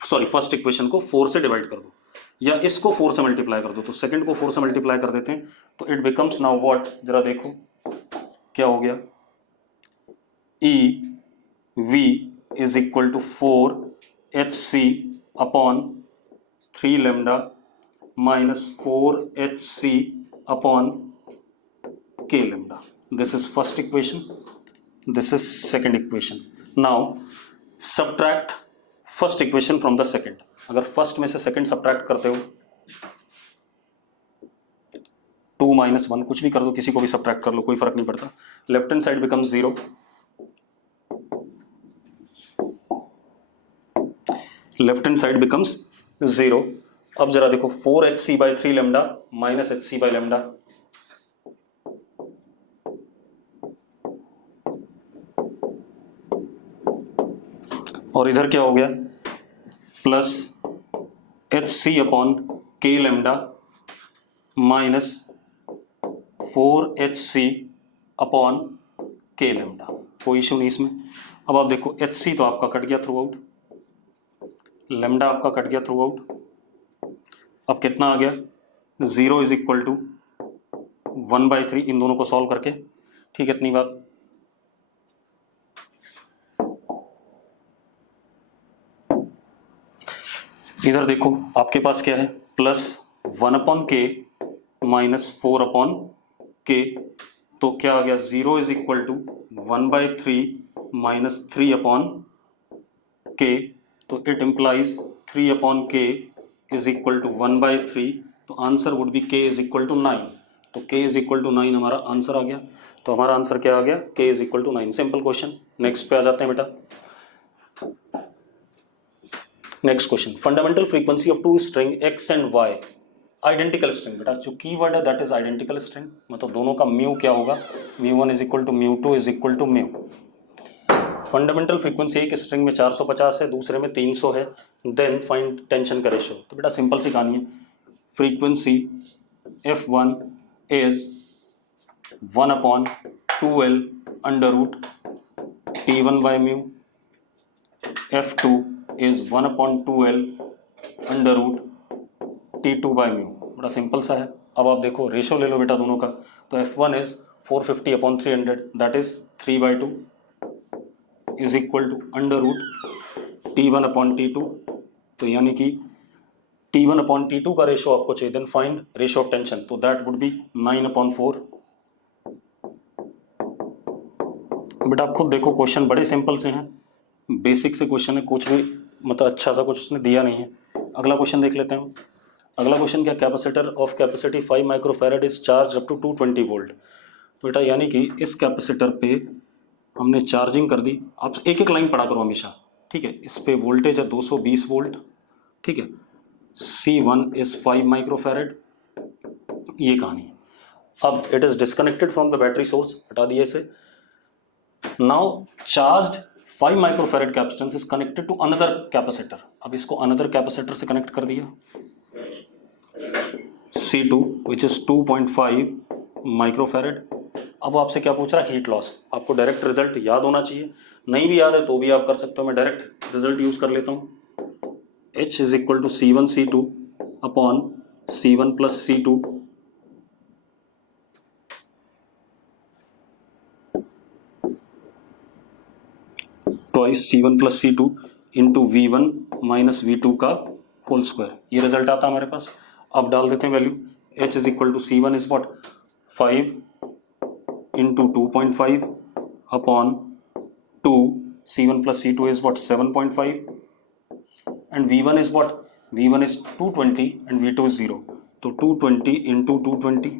सॉरी फर्स्ट इक्वेशन को 4 से डिवाइड कर दो, या इसको 4 से मल्टीप्लाई कर दो। तो सेकंड को 4 से मल्टीप्लाई कर देते हैं, तो इट बिकम्स नाउ व्हाट, जरा देखो क्या हो गया, e v is equal to 4 hc upon 3 lambda minus 4 hc upon k lambda. This is first equation. This is second equation. Now subtract first equation from the second. अगर first में से second subtract करते हो 2 - 1 कुछ भी कर दो, किसी को भी सब्ट्रैक्ट कर लो, कोई फर्क नहीं पड़ता. Left hand side becomes 0. Left hand side becomes 0. अब जरा देखो 4hc/3 लैम्डा माइनस hc/लैम्डा. और इधर क्या हो गया plus hc/k lambda minus 4hc/k lambda. कोई इशू नहीं इसमें. अब आप देखो hc तो आपका कट गया थ्रू आउट, लैम्डा आपका कट गया थ्रू आउट. अब कितना आ गया 0 इज इक्वल टू 1/3 इन दोनों को सॉल्व करके. ठीक है, इतनी बात. इधर देखो आपके पास क्या है प्लस 1/k माइनस 4/k. तो क्या आ गया 0 is equal to 1/3 minus 3/k. तो it implies 3/k is equal to 1/3. तो answer would be k is equal to 9. तो k इज इक्वल टू 9 हमारा आंसर आ गया. तो हमारा आंसर क्या आ गया k is equal to 9. Simple question. Next पे आ जाते हैं बेटा. Next question, fundamental frequency of two string x and y identical string. बेटा जो कीवर्ड है दैट इज आइडेंटिकल स्ट्रिंग. मतलब दोनों का म्यू क्या होगा, μ1 is equal to μ2 is equal to mu. Fundamental frequency एक स्ट्रिंग में 450 है, दूसरे में 300 है. देन फाइंड टेंशन का रेशो. तो बेटा सिंपल सी कहानी है. Frequency f1 is 1/2l under root t1/μ. f2 is 1/2l under root t2/μ. बड़ा सिंपल सा है. अब आप देखो रेशो ले लो बेटा दोनों का. तो f1 is 450/300 that is 3/2 is equal to under root t1/t2. तो यानी कि t1/t2 का रेशो आपको चाहिए. Then find ratio of tension. तो दैट वुड बी 9/4. बेटा आप खुद देखो क्वेश्चन बड़े सिंपल से हैं, बेसिक से क्वेश्चन है, कुछ भी मतलब अच्छा सा कुछ उसने दिया नहीं है. अगला क्वेश्चन देख लेते हैं. अगला क्वेश्चन क्या, capacitor of capacity 5 microfarad is charge up to 220 volt. तो बेटा यानी कि इस कैपेसिटर पे हमने चार्जिंग कर दी. आप एक एक लाइन पढ़ा करो हमेशा, ठीक है. इस पे वोल्टेज है 220 वोल्ट, ठीक है. C1 is 5 microfarad. ये कहानी है. अब it is disconnected from the battery source, हटा दिए इसे. Now charged 5 microfarad capacitance is connected to another capacitor. अब इसको अनदर कैपेसिटर से कनेक्ट कर दिया C2 विच इज 2.5 माइक्रोफैराड. अब आपसे क्या पूछ रहा है, हीट लॉस. आपको डायरेक्ट रिजल्ट याद होना चाहिए, नहीं भी याद है तो भी आप कर सकते हो. मैं डायरेक्ट रिजल्ट यूज कर लेता हूँ. H is equal to C1 C2 upon C1 plus C2 twice C1 plus C2 into V1 minus V2 का होल स्क्वायर. ये रिजल्ट आता है हमारे पास. अब डाल देते हैं value. H is equal to C1 is what 5 into 2.5 upon 2 C1 plus C2 is what 7.5 and V1 is what? V1 is 220 and V2 is 0. तो 220 into 220.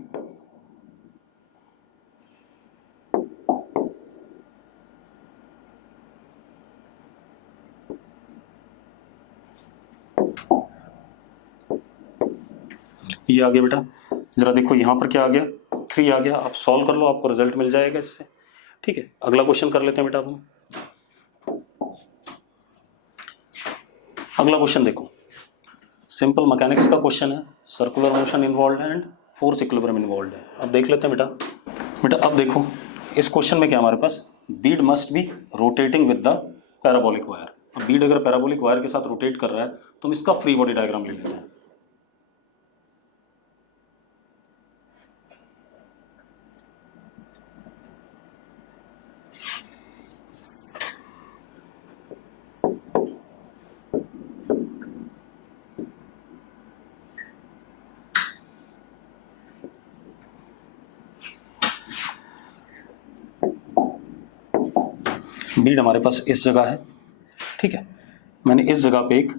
ये आ गया बेटा. जरा देखो यहाँ पर क्या आ गया 3 आ गया. आप सॉल्व कर लो, आपको रिजल्ट मिल जाएगा इससे, ठीक है. अगला क्वेश्चन कर लेते हैं बेटा. हम अगला क्वेश्चन देखो, सिंपल मैकेनिक्स का क्वेश्चन है. सर्कुलर मोशन इन्वॉल्व है एंड फोर्स इक्विलिब्रियम इन्वॉल्व है. अब देख लेते हैं बेटा. अब देखो इस क्वेश्चन में क्या हमारे पास, bead must be rotating with the parabolic wire. अब बीड अगर पैराबोलिक वायर के साथ रोटेट कर रहा है तो हम इसका फ्री बॉडी डायग्राम ले लेते हैं. बीड हमारे पास इस जगह है, ठीक है। मैंने इस जगह पे एक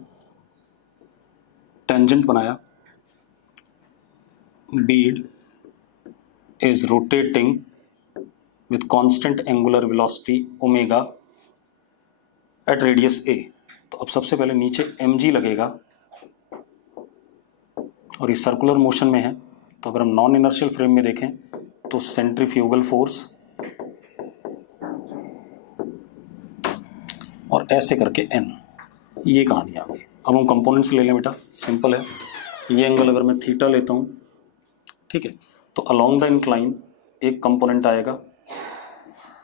टेंजेंट बनाया, bead is rotating with constant angular velocity omega at radius A. तो अब सबसे पहले नीचे mg लगेगा और ये सर्कुलर मोशन में है, तो अगर हम नॉन इनर्शियल फ्रेम में देखें तो सेंट्रीफ्यूगल फोर्स और ऐसे करके n, ये कहानी आ गई। अब हम कंपोनेंट्स ले लें बेटा, सिंपल है। ये एंगल अगर मैं थीटा लेता हूँ, ठीक है, तो अलोंग द इंक्लाइन एक कंपोनेंट आएगा,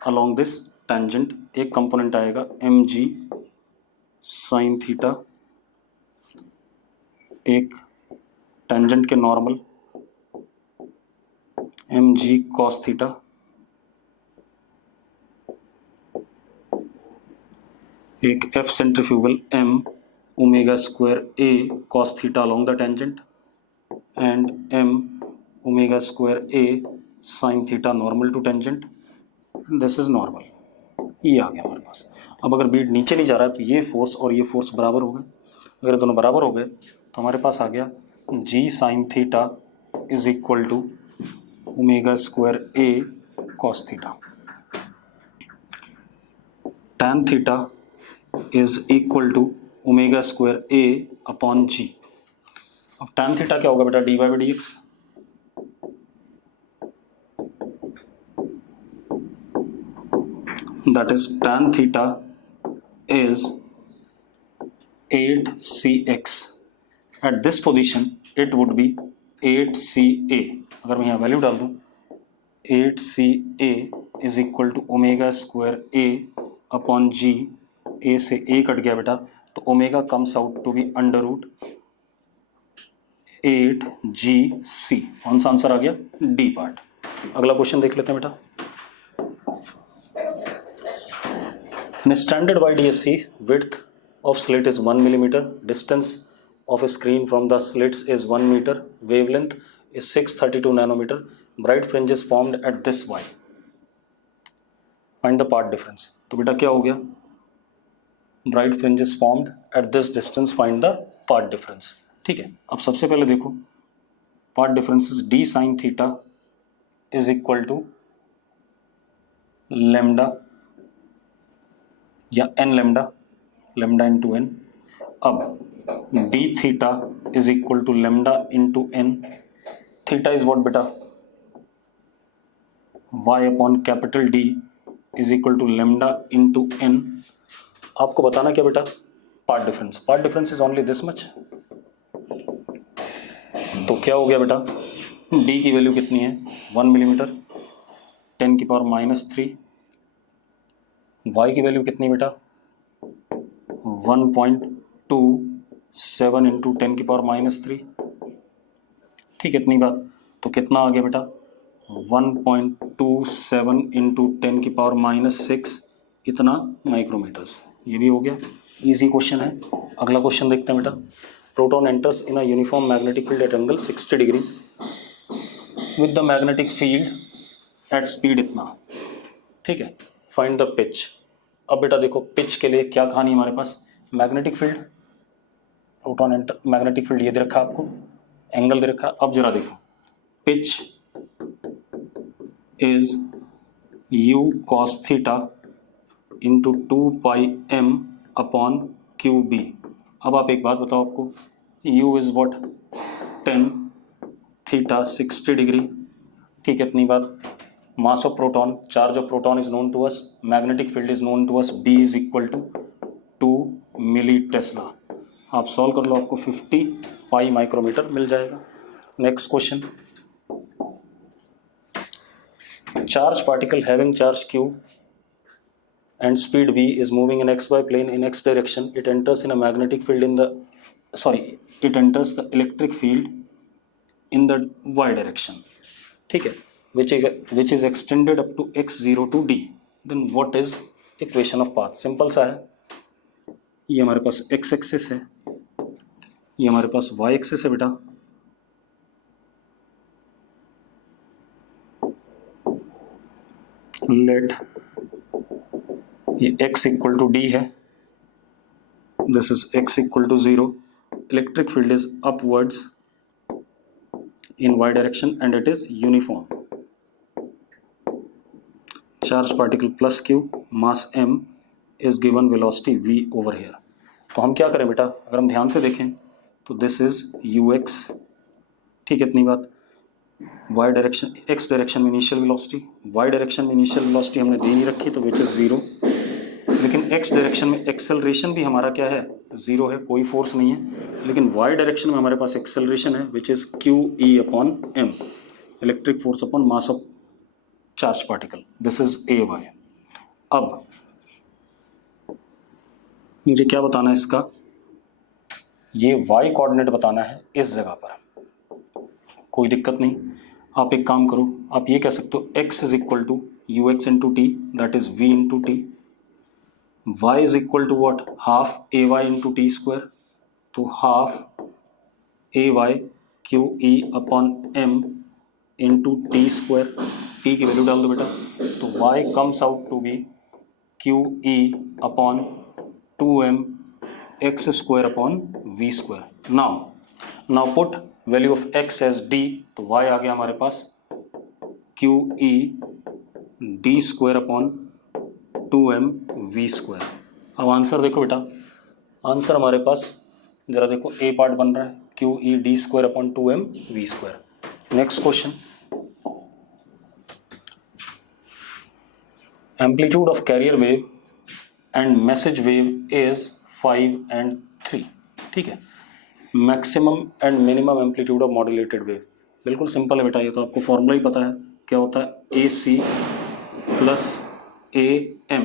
अलोंग दिस टेंजेंट एक कंपोनेंट आएगा mg साइन थीटा, एक टेंजेंट के नॉर्मल mg कॉस थीटा, एक f centrifugal m omega square a cos theta along the tangent and m omega square a sine theta normal to tangent, this is normal. ये आ गया हमारे पास। अब अगर बीड नीचे नहीं जा रहा है तो ये फोर्स और ये फोर्स बराबर हो गए। अगर दोनों बराबर हो गए तो हमारे पास आ गया g sine theta is equal to omega square a cos theta, tan theta is equal to omega square a upon g। अब tan थीटा क्या होगा बेटा, dy by D X, that is tan theta is 8cx, at this position it would be 8ca। अगर मैं यहाँ value डाल दूँ 8ca is equal to omega square a upon g, a से a कट गया बेटा, तो omega comes out to be under root 8gc। कौन सा आंसर आ गया, डी पार्ट। अगला क्वेश्चन देख लेते हैं बेटा। In a standard YDSC, width of slit is 1 millimeter, distance of a screen from the slits is 1 meter, wavelength is 632 nanometer, bright fringe is formed at this Y. Find the part difference। तो बेटा क्या हो गया, bright fringe is formed at this distance, find the part difference। ठीक है, अब सबसे पहले देखो part difference is d sin theta is equal to lambda या n lambda, lambda into N. अब D theta is equal to lambda into N, theta is what बेटा, y upon capital D is equal to lambda into N. आपको बताना क्या बेटा, part difference. Part difference is only this much, तो क्या हो गया बेटा, d की वैल्यू कितनी है 1 मिलीमीटर, 10 की पावर -3, y की वैल्यू कितनी बेटा 1.27 इंटू 10 की पावर -3, ठीक है, इतनी बात। तो कितना आ गया बेटा 1.27 इंटू 10 की पावर -6, इतना माइक्रोमीटर्स। ये भी हो गया, इजी क्वेश्चन है। अगला क्वेश्चन देखते हैं बेटा। Proton enters in a uniform magnetic field at angle 60 degree with the magnetic field at speed इतना, ठीक है। Find the pitch. अब बेटा देखो पिच के लिए क्या कहानी हमारे पास, magnetic field, proton enter, magnetic field ये दे रखा आपको, एंगल दे रखा। अब जरा देखो pitch is u cos theta into 2πm upon Q B. अब आप एक बात बताओ, आपको u इज व्हाट 10, थीटा 60 डिग्री, ठीक है, इतनी बात। Mass of proton, charge of proton is known to us, magnetic field is known to us, b is equal to 2 milli tesla. आप सॉल्व कर लो, आपको 50 पाई माइक्रोमीटर मिल जाएगा। Next question, charge particle having charge q and speed v is moving in xy plane in x direction, it enters in a magnetic field in the, it enters the electric field in the y direction, ठीक है, which is extended up to x0 to d, then what is equation of path। Simple सा है, ये हमारे पास x axis है, ये हमारे पास y axis है बेटा, let ये x इक्वल टू डी है, this is x equal to 0, electric field is upwards in y direction and it is uniform. Charge particle plus q, mass m is given velocity v over here. तो हम क्या करें बेटा, अगर हम ध्यान से देखें तो दिस इज ux, ठीक है, इतनी बात। y डायरेक्शन, x डायरेक्शन में इनिशियल वेलोसिटी, y डायरेक्शन में इनिशियल वेलोसिटी हमने दे नहीं रखी तो विच इज 0, लेकिन x डायरेक्शन में एक्सेलरेशन भी हमारा क्या है, 0 है, कोई फोर्स नहीं है। लेकिन y डायरेक्शन में हमारे पास एक्सेलरेशन है which is Q E upon M, electric force upon mass of charge particle, this is A Y. अब मुझे क्या बताना है इसका, ये y कोऑर्डिनेट बताना है इस जगह पर, कोई दिक्कत नहीं। आप एक काम करो, आप ये कह सकते हो x is equal to U X into T, that is v into T, y is equal to what, half A Y into T square, तो half A Y Q E upon M into T square, T की value डाल दो बेटा, तो y comes out to be Q E upon 2m X square upon V square. Now put value of x as d, तो y आ गया हमारे पास Q E D square upon 2m V square. अब आंसर देखो बेटा, answer हमारे पास जरा देखो, ए पार्ट बन रहा है Q E D square upon 2m V square. Next question, amplitude of carrier wave and message wave is 5 and 3, ठीक है। Maximum and minimum amplitude of modulated wave, बिल्कुल सिंपल है बेटा, ये तो आपको फॉर्मूला ही पता है, क्या होता है, A C plus A M,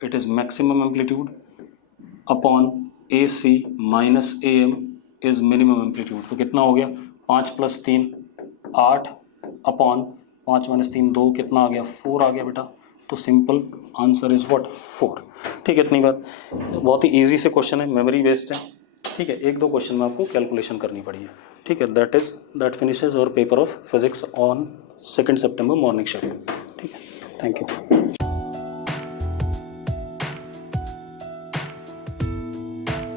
it is maximum amplitude, upon A C minus A M is minimum amplitude. तो कितना हो गया, 5 + 3 8, अपॉन 5 - 3 2, कितना आ गया, 4 आ गया बेटा। तो सिंपल आंसर इज व्हाट, 4, ठीक है, इतनी बात। बहुत ही इजी से क्वेश्चन है, मेमोरी बेस्ड है, ठीक है। 1-2 क्वेश्चन में आपको कैलकुलेशन करनी पड़ी है, ठीक है। दैट फिनिशेज और paper of physics on 2 September morning shift, ठीक है। Thank you.